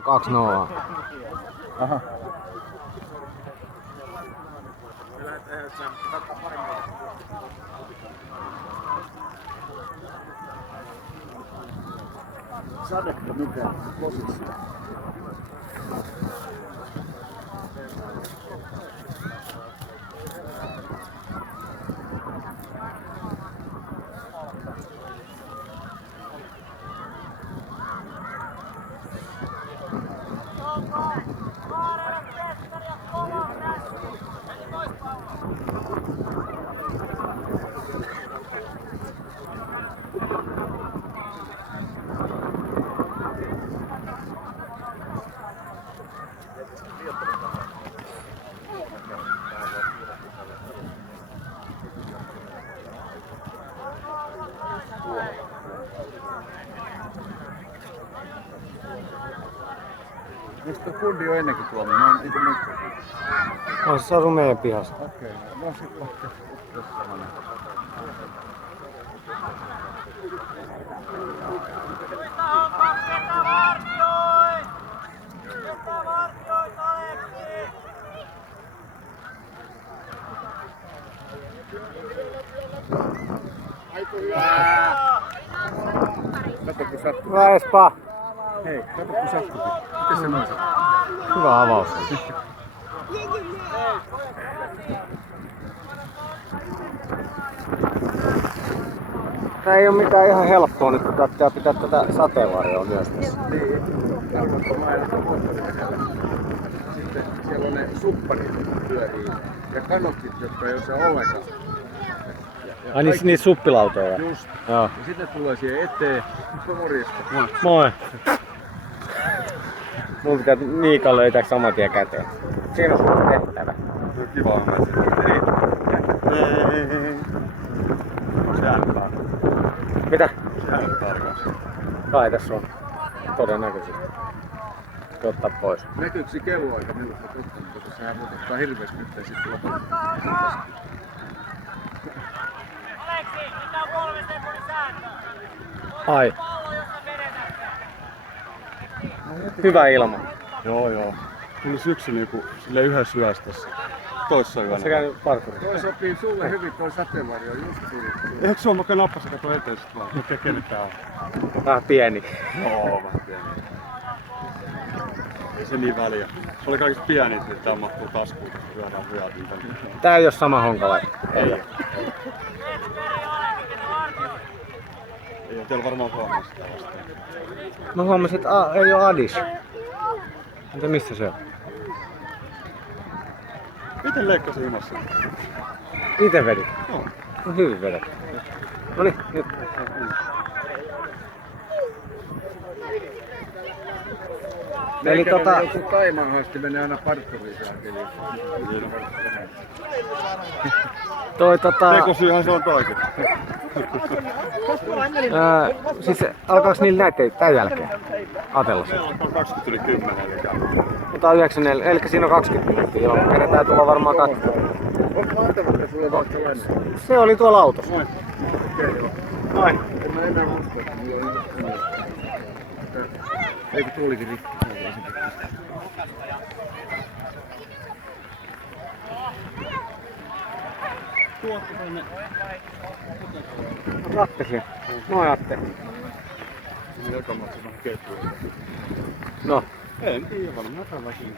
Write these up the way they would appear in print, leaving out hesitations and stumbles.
2-0. Aha. Sadetta mikä posissio. Eikö tuo kundi ole ennenkin tuolla? Mä oon itse muistanut. On se ollut meidän pihassa. Okei, no sit kohta jossain. Kato kun sattuu. Hyvä Espa. Hei, kato kun sattuu. Miten se noin? Hyvä avaus. Tää ei oo mitään ihan helppoa nyt, kun pitää pitää tätä sateenvarjoa myös tässä. Niin, tarkoittaa mä aina moottorin siellä. Sitten siellä on ne supparit pyörii ja kanokit, jotka ei osaa ollenkaan. Ai niitä suppilautoja? Just. Joo. Ja sitten tulee siihen eteen. Morjesta. Moi. Mun pitää Miikan löytää saman tien käteen. Siinä on sulla tehtävä. Kiva on näin. Sehän tarkoittaa. Mitä? Sehän tarkoittaa. Kai tässä on. Todennäköisesti. Ottaa pois. Näkyykö se kelloaika milloin sä oot ottanut, koska sehän muututtaa hirveästi nyt ja sitten lopettaa. Aleksi, mitä on 3 sekunnin sääntö? Ai. Pallo, jossa vedetään. Hyvä ilma. Joo. Tuli syksy niinku silleen yhdessä yössä tässä. Toissa yönä. Sä käynyt parkurissa. Toi sopii sulle hyvin toi sateenvarjo just tuli. Eikö se oo mä nappasin kato eteen sit vaan? Mikä kenetään on? Vähän pieni. Joo, vähän pieni. Ei se niin väliä. Se oli kaikista pienin, että tää mahtuu taskuun, koska syödään vyöt. Tää ei oo sama honkala. Ei oo teillä varmaan Suomessa sitä vastaan. Mä huomasin, että ei oo Adis. Mutta missä se on? Miten leikkasin ilmassa? Ite vedit. Joo. No hyvin vedetty. Noniin, nyt. Eli Joku Taimaanhasti menee aina parkkuriin saakeliin. Tekosyyhän se on toikin. Siis alkaaks niillä näitä tän jälkeen? Atellas. Se alkaa 20 yli 10 eli Mutta 94, eli siinä on 20 minuuttia, joo. Kerätään tulla varmaan katsomaan. Onko antanut sulle vasta lennä? Se oli tuolla autossa. Okei, joo. Noin. En mä enää usko, että mulla on just niin. Eikö tuulikin rikki? Atte. Moi Atte. jakamassa vähän ketjuja. No. En tiedä, varmaan mä väsin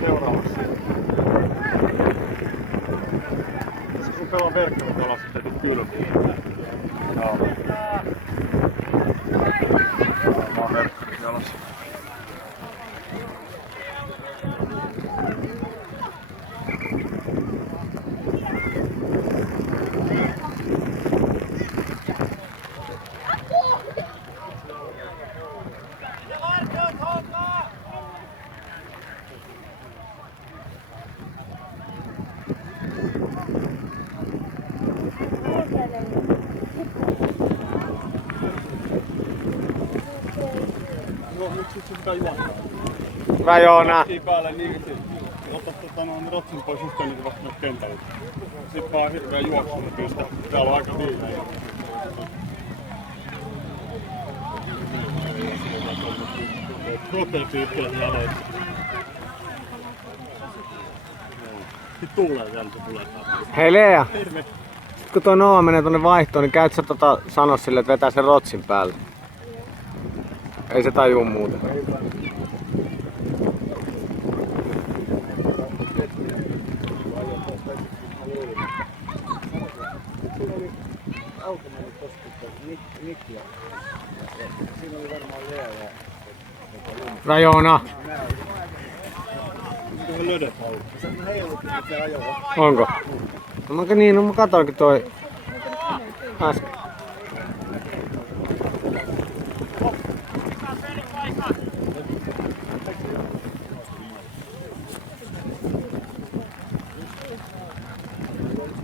seuraavaksi. Tässä kun pelaan verkkoa tuolla sitten kylmiin. Joo. Mä oon verkkoa jalassa. Hyvä Joona. Päälle niin, että otat rotsin pois yhteen niin vasta mennä kentälle. Sitten vaan hirveä juoksu, mutta kyllä täällä on aika viileä. Rotterdam-pyykkillä siellä aloitti. Sitten tuulee vielä, se tulee taas. Hei Lea, Terve. kun tuo Noa menee tonne vaihtoon, niin käyt sä sanoa sille, että vetää sen rotsin päälle? Ei se tajuu muuta. Rajona. Tuohon löydät ollut. Onko? No mä katoinkin toi äsken.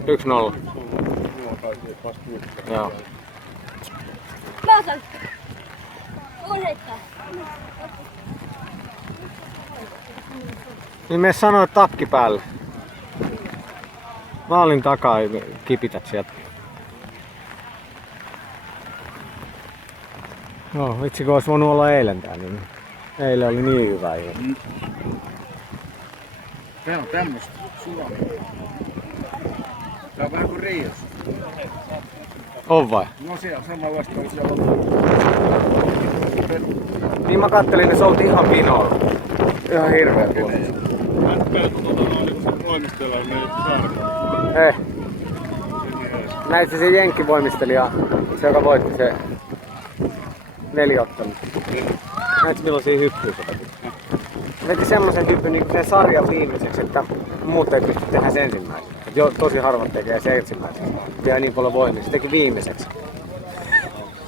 Yksi nolla. Joo. Pääsen. Voin heittää. Niin me sanoit takki päälle. Maalin takaa kipität sieltä. No vitsi kun olisi voinut olla eilen täällä, niin eilen oli niin hyvä ilma. Tää on tämmöstä Suomea. Tää on vähän kuin Riossa. On vai? No siellä samanlaista oli siellä ollut. Niin mä kattelin, että se oltiin ihan pinoilla. Ihan hirveä tuolla. Mätkällä oliko se voimistella meidän saarella. Ei. Näissä se jenkkivoimistelija, se joka voitti se neliottelu. Näitkö millaisia hyppyjä se teki? Se teki semmosen hyppyn niin sen sarjan viimeiseksi, että muut ei pysty tehdä sen ensimmäiseksi. Tosi harvat tekee se ensimmäiseksi. Vielä niin paljon voimia. Se teki viimeiseksi.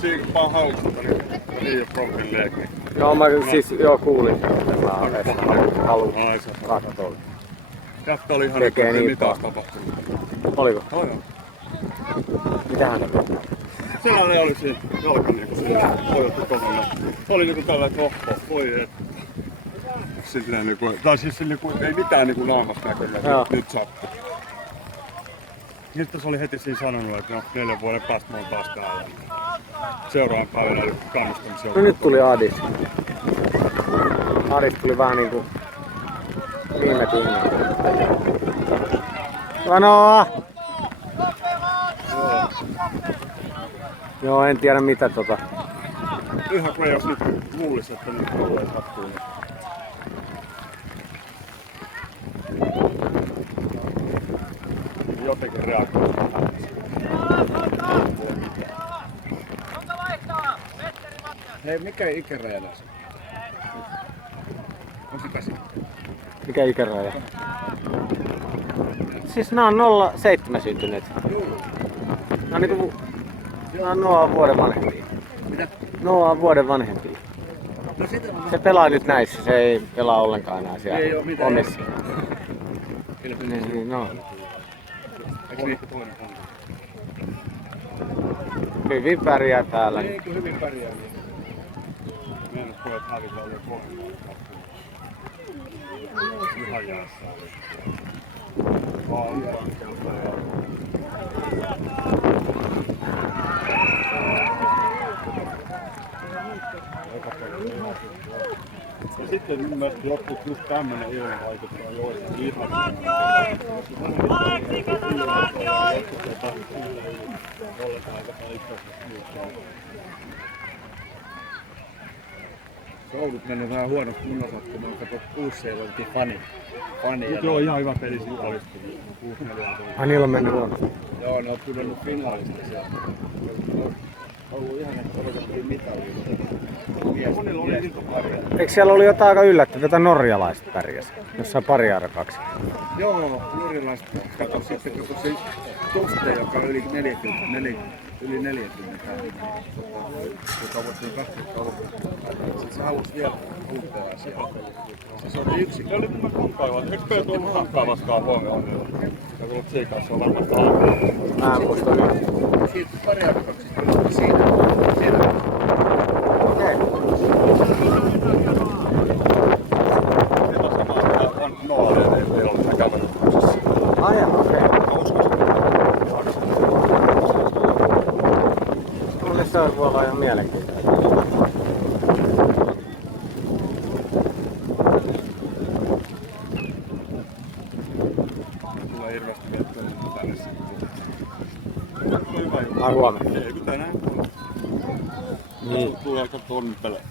Siinä kun paan hausta, niin ei oo profin leekki. Joo, mä siis kuulin. Mä haluan Ai se. katsoa. Tästä oli ihan Tekee nyt, niin mitä olisi paljon. tapahtunut. Oliko? Joo joo. Mitähän ne teki? Sellainen oli siinä jalka niinku siinä pojottu tohon. Se oli niinku tällainen rohko. Voi et. Silleen niinku, tai siis niinku, ei mitään niinku naamasta näkynyt, Joo. nyt sattui. Sitten se oli heti siinä sanonut, että no 4 vuoden päästä mä oon taas täällä. Seuraavan päivänä oli kannustamisen. No nyt tuli Adis. Adis tuli vähän niinku viime tunnin. Vanoa! Joo, en tiedä mitä Ihan kuin jos nyt luulisi, että nyt tulee sattuu. Jotenkin reagoi. Hei, mikä ikäraja tässä? Onko se käsi? Mikä ikäraja? Siis nää on 07 syntyneet. Nää on niinku... Nää on Noa vuoden vanhempia. Mitä? Noa on vuoden vanhempia. No sitä on Se pelaa nyt näissä, se ei pelaa ollenkaan enää siellä Ei oo mitään. omissa. Niin, no. Eiks niin? Hyvin pärjää täällä. Eikö hyvin pärjää? Meidän pojat hävillä oli pohjalla. Ihan jäässä oli. Ja sitten mun mielestä jotkut just tämmönen ilma vaikuttaa joihin ihan. Aleksi, kato vartioin! Se on nyt mennyt vähän huonosti mun osalta, kun mä oon katsottu Uusi-Seelanti fani. Mut joo, ihan hyvä peli siinä oli. 6-4. Ai niillä on mennyt huonosti. Joo, ne on tullut finaalista sieltä. On ollut ihan, että odotettiin mitalia. Monilla oli niin Eikö siellä oli jotain aika yllättävää, jota norjalaiset pärjäs? Jossain pari kaksi. Joo, norjalaiset. Kato sitten, kun se Tuste, joka yli 40, joka vuosi 2000. Sitten se halusi vielä uutteella siellä. Se oli yksi. se oli mun kankaiva. Eikö Peetu ollut kankaivaskaan huomioon niillä? Ja kun Tsiikassa on varmasti alkaa. Mä en muista yhtään. Siitä pari kaksi tuli siinä. Okei. Sitä samaa on Noalle, ei ole mitään kävelytuksessa. Ai jaa, okei. Mulle se voi olla ihan mielenkiintoista. Ai huomenna. Ei kun tänään. Niin. Tulee katsoa nyt pelejä.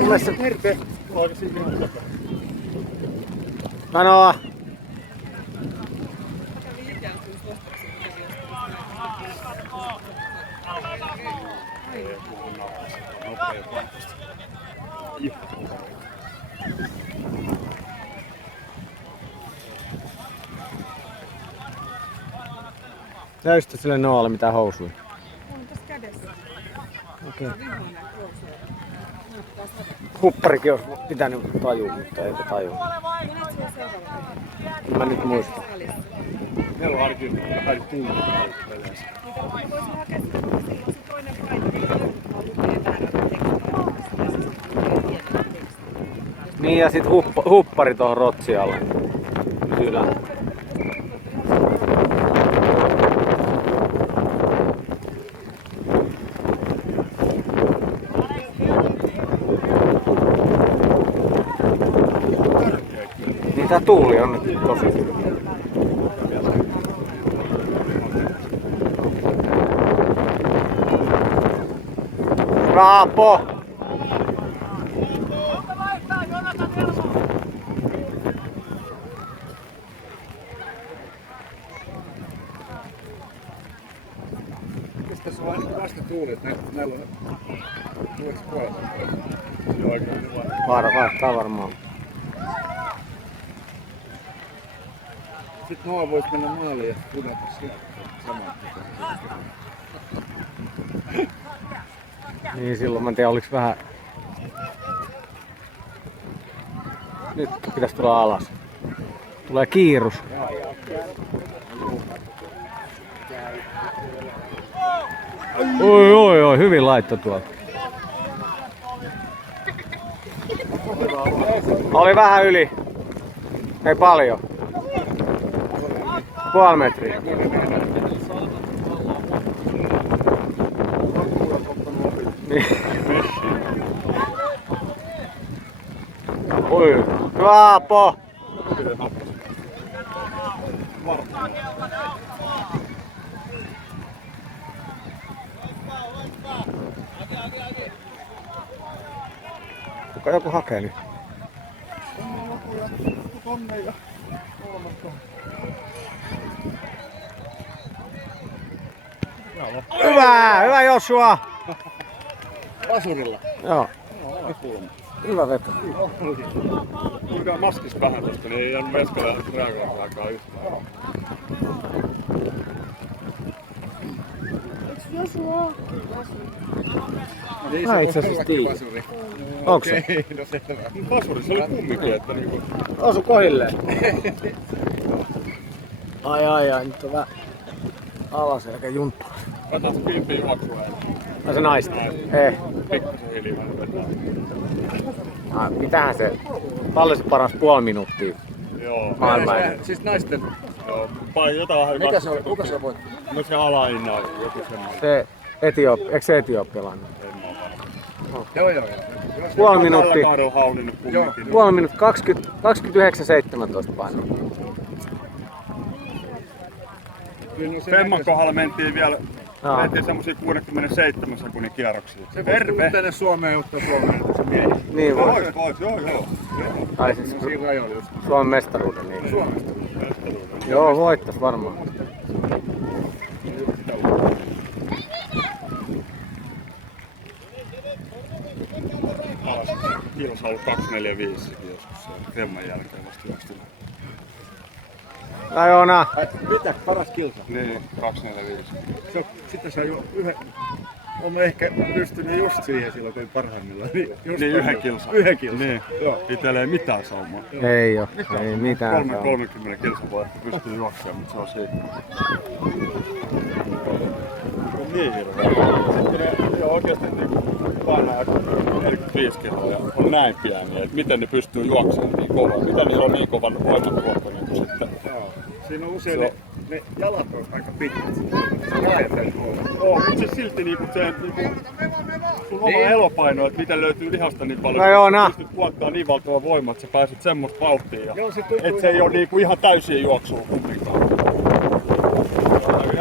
Mulle se... Terve! Aika siinä on takana. Sanoa. Löysit sille Noalle mitään housuja? On tässä kädessä. Okei. Vihoinen housuja. Hupparikin olisi pitänyt tajua, mutta eipä tajua. Menet siihen seuraavalle. Mä nyt muistan. Salissa. Meillä on ainakin vähän tunnin peleissä. Niitä voisi hakea silloin se toinen paino, niin lukee väärät tekstiä. Ja se sitten lukee pienemmät tekstit. Niin ja sit huppari tohon rotsialle. Sylä. Niin tää tuuli on nyt tosi hyvä. Raapo! Mistä tässä on vasta tuuli, että näillä on tuoksi puolella? Joo, oikein hyvä. Vaihtaa varmaan. Sitten Noa voisi mennä maaliin ja pudota sieltä saman. Niin silloin mä en tiedä oliks vähän... Nyt pitäis tulla alas. Tulee kiirus. Oi, hyvin laitto tuolta. Oli vähän yli. Ei paljon. Puoli metriä. Niin. Oi, Raapo! Kuka joku hakee nyt? Hyvä Joshua! Vasurilla. Joo. Hyvä veto. Kuinka maskis vähän tosta, niin ei jäänyt meskellä reagoimaan yhtään. Niin Mä se itse voi asiassa ollakin tiedän. vasuri. Onks se? Okei, no selvä. Vasuri, se oli kumminkin, että niinku... Osu kohilleen. Ai, nyt on vähän alaselkä junttu. Otas pimpiin juoksua ja Ai se naista? Ei. pikkasen hiljaa vetää. Mitähän se? Paljon se paras puoli minuuttia. Joo. Maailman. Siis naisten. Joo. Jotain Mikä se oli? Kuka se voitti? No se alainna joku semmoinen. Se eikö se etiopialainen? Joo. Puoli minuuttia. Tällä kaudella haulinut kumminkin. Puoli minuuttia 29-17 painoa. Femman kohdalla mentiin vielä, Joo. mentiin semmosia 67 sekunnin kierroksia. Se voisi tulla tänne Suomeen ja ottaa Suomeen se miehi. Niin voi. Vois, joo. Tai siis Siinä rajoilla just. Suomen mestaruuden. Niin. Suomesta. Joo, voittais varmaan. Kilsa on ollut 245 joskus siellä Femman jälkeen vasta juostu. Ai Joona. Mitä? Paras kilsa. Niin, 245. Sitten saa jo yhden. On ehkä pystynyt just siihen silloin, kun parhaimmillaan. Just Niin yhden kilsan. Yhden kilsan. Niin. Joo. Itellä ei mitään saumaa. Ei oo. Ei mitään. 30 kilsan voi ehkä pystyä juoksemaan, mutta se on siitä. On niin hirveä. Sitten ne oikeesti niinku painaa 45 kiloa ja on näin pieniä, että miten ne pystyy juoksemaan niin kovaa. Miten niillä on niin kovan voimantuotto niin sitten. Joo. Siinä on usein ne jalat on aika pitkät. Se laajat täytyy olla. Oo, mutta se silti niinku se niinku sun oma elopaino, että miten löytyy lihasta niin paljon. No joo, että nää. sä pystyt tuottaa niin valtava voima, että sä pääset semmoista vauhtia. Joo, se tuntuu Et se ei oo niinku ihan täysiä juoksua kumminkaan.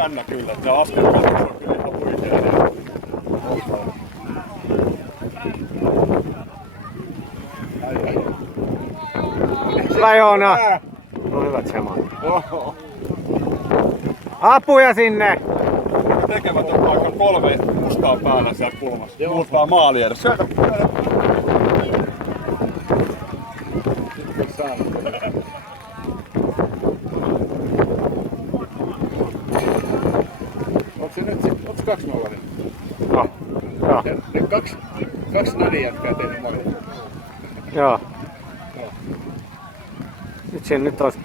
jännä kyllä, että se askelkatto on kyllä ihan huikea. Hyvä Joona. No hyvät semat. Apuja sinne! Tekevät vaikka 3 mustaa päällä siellä kulmassa. Muuttaa maali edes. Syötä! Onko se nyt sit, onko 2-0? No, joo. Ja kaksi Nadi jätkää tehnyt molin. Joo. Nyt siinä nyt olisi.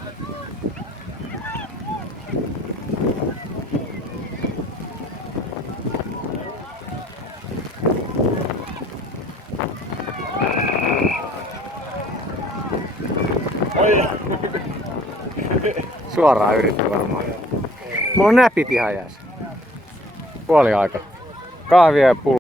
Suoraan yritti varmaan. Mulla on näpit ihan jäässä. Puoli aika. Kahvia ja pullo.